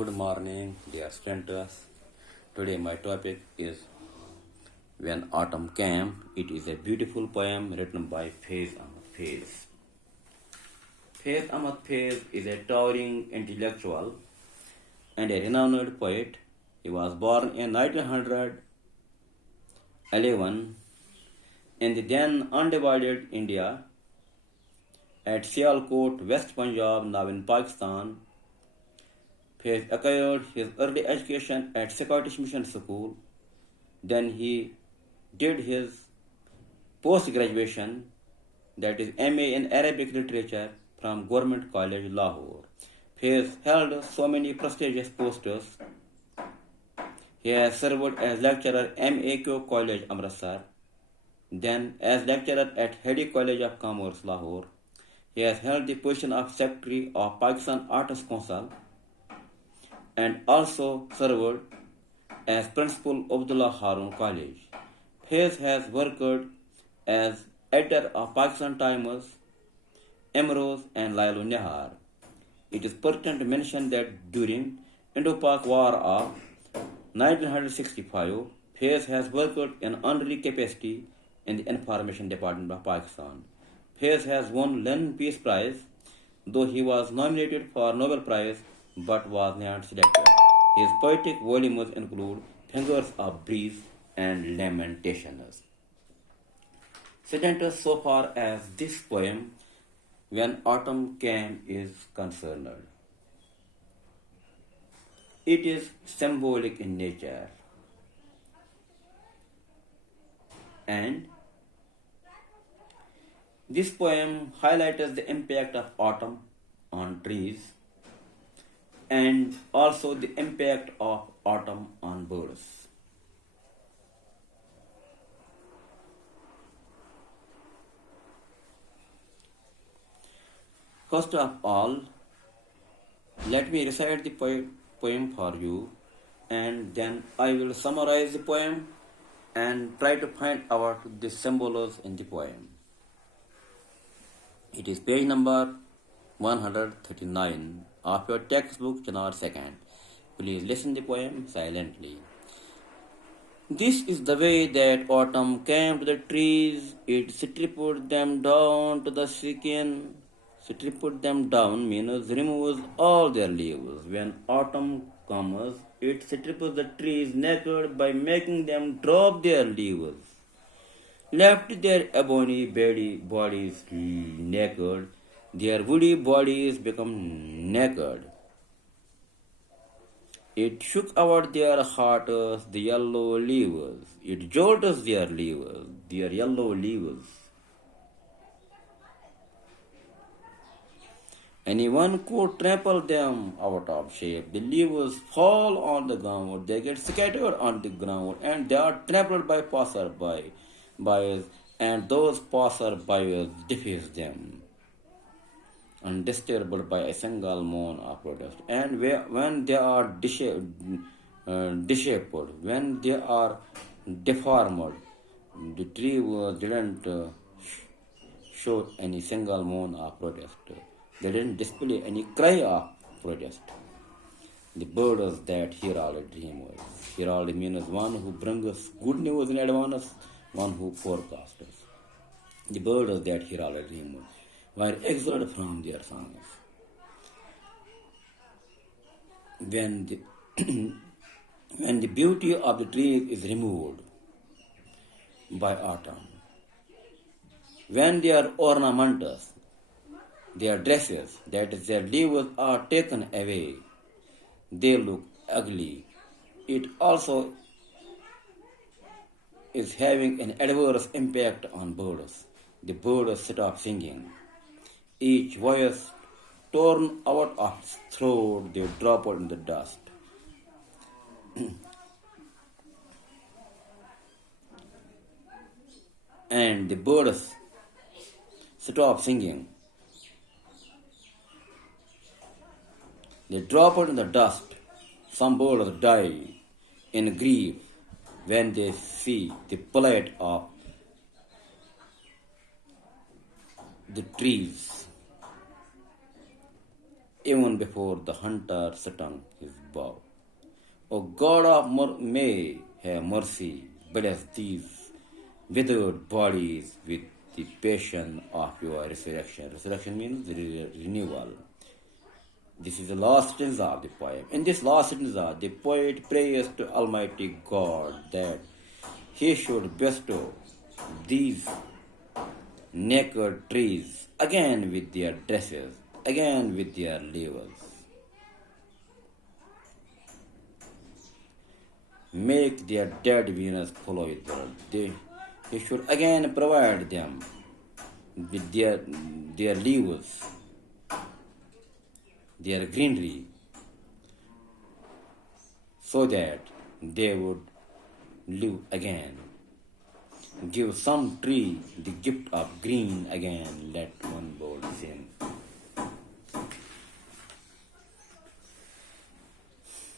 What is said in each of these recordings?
Good morning, dear students. Today my topic is When Autumn Came. It is a beautiful poem written by Faiz Ahmed Faiz. Faiz Ahmed Faiz is a towering intellectual and a renowned poet. He was born in 1911 in the then undivided India at Sialkot, West Punjab, now in Pakistan. Faiz acquired his early education at Scottish Mission School. Then he did his post-graduation, that is MA in Arabic Literature, from Government College, Lahore. Faiz held so many prestigious posts. He has served as lecturer MAQ College, Amritsar, then as lecturer at Heady College of Commerce, Lahore. He has held the position of Secretary of Pakistan Artists Council and also served as principal of Abdullah Harun College. Faiz has worked as editor of Pakistan Times, Emrose and Lailu Nehar. It is pertinent to mention that during Indo-Pak War of 1965, Faiz has worked in honorary capacity in the Information Department of Pakistan. Faiz has won Lenin Peace Prize, though he was nominated for Nobel Prize but was not selected. His poetic volumes include Fingers of Breeze and Lamentations. Students, so far as this poem, When Autumn Came, is concerned, it is symbolic in nature and this poem highlights the impact of autumn on trees and also the impact of autumn on birds. First of all, let me recite the poem for you, and then I will summarize the poem and try to find out the symbols in the poem. It is page number 139 of your textbook, January 2nd. Please listen the poem silently. This is the way that autumn came to the trees. It stripped them down to the skin. Stripped them down means removes all their leaves. When autumn comes, it strips the trees naked by making them drop their leaves. Left their ebony bodies naked, their woody bodies become naked. It shook out their hearts, the yellow leaves. It jolted their leaves, their yellow leaves. Anyone could trample them out of shape. The leaves fall on the ground, they get scattered on the ground, and they are trampled by passersby, and those passersby defeat them, undisturbed by a single moan of protest. And when they are dishaped, when they are deformed, the tree didn't show any single moan of protest. They didn't display any cry of protest. The birds that herald dreamers. Herald means one who brings good news in advance, one who forecasts. The birds that herald dreamers were exiled from their songs. When the, when the beauty of the trees is removed by autumn, when their ornaments, their dresses, that is, their leaves are taken away, they look ugly. It also is having an adverse impact on birds. The birds stop singing. Each voice torn out of its throat, they drop in the dust. And the birds stop singing. They drop in the dust. Some birds die in grief when they see the plight of the trees. Even before the hunter stung his bow. O God of May, have mercy, bless these withered bodies with the passion of your resurrection. Resurrection means renewal. This is the last stanza of the poem. In this last stanza, the poet prays to Almighty God that He should bestow these naked trees again with their dresses, again with their leaves. Make their dead Venus follow with blood. He should again provide them with their leaves, their greenery, so that they would live again. Give some tree the gift of green again, let one bird sing.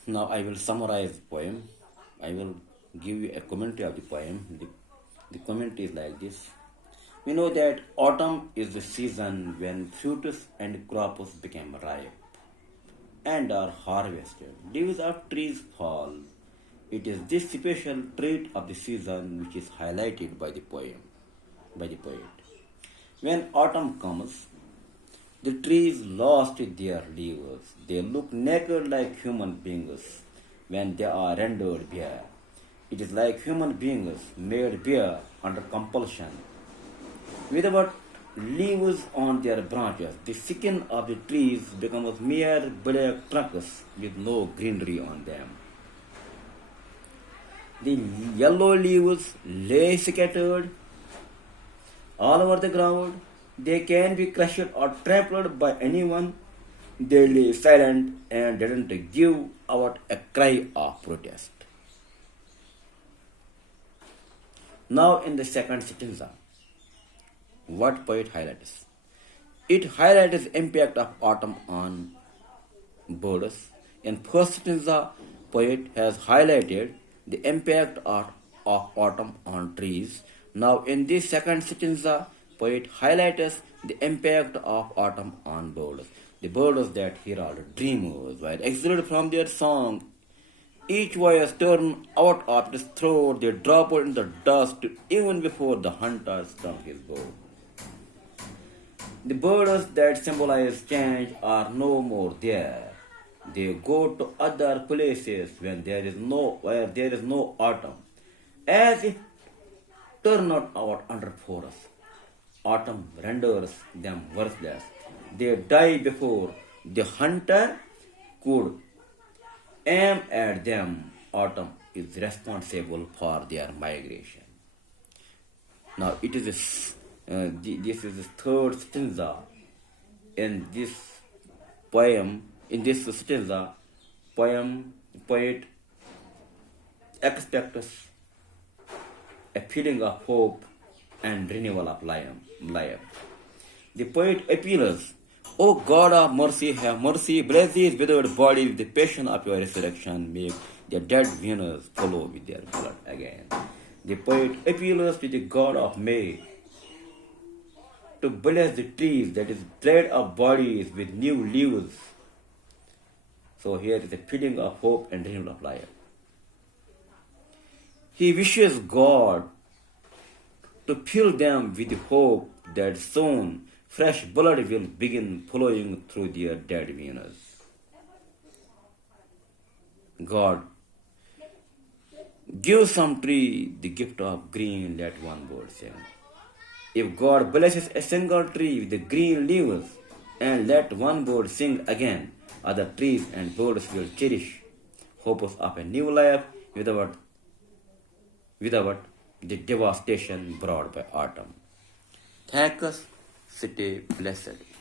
Now I will summarize the poem. I will give you a commentary of the poem. The commentary is like this. We know that autumn is the season when fruits and crops become ripe and are harvested. Leaves of trees fall. It is this special trait of the season which is highlighted by the poet. When autumn comes, the trees lost their leaves. They look naked like human beings when they are rendered bare. It is like human beings made bare under compulsion. Without leaves on their branches, the skin of the trees becomes mere black trunks with no greenery on them. The yellow leaves lay scattered all over the ground. They can be crushed or trampled by anyone. They lay silent and didn't give out a cry of protest. Now in the second stanza, what poet highlights? It highlights the impact of autumn on birds. In first stanza, poet has highlighted the impact of autumn on trees. Now in this second stanza, poet highlights the impact of autumn on birds. The birds that herald dreamers, while exiled from their song, each voice turned out of his throat, they dropped in the dust even before the hunter struck his bow. The birds that symbolize change are no more there. They go to other places where there is no autumn, as if turned out under force. Autumn renders them worthless. They die before the hunter could aim at them. Autumn is responsible for their migration. Now it is this is the third stanza in this poem. In this stanza, poet expects a feeling of hope and renewal of life. The poet appeals, O God of mercy, have mercy, bless these withered bodies with the passion of your resurrection, make their dead Venus follow with their blood again. The poet appeals to the God of May to bless the trees that is clad of bodies with new leaves. So here is a feeling of hope and renewal of life. He wishes God to fill them with hope that soon fresh blood will begin flowing through their dead veins. God, give some tree the gift of green, let one bird sing. If God blesses a single tree with the green leaves and let one bird sing again, other trees and birds will cherish hopes of a new life without the devastation brought by autumn. Thank us. Stay blessed.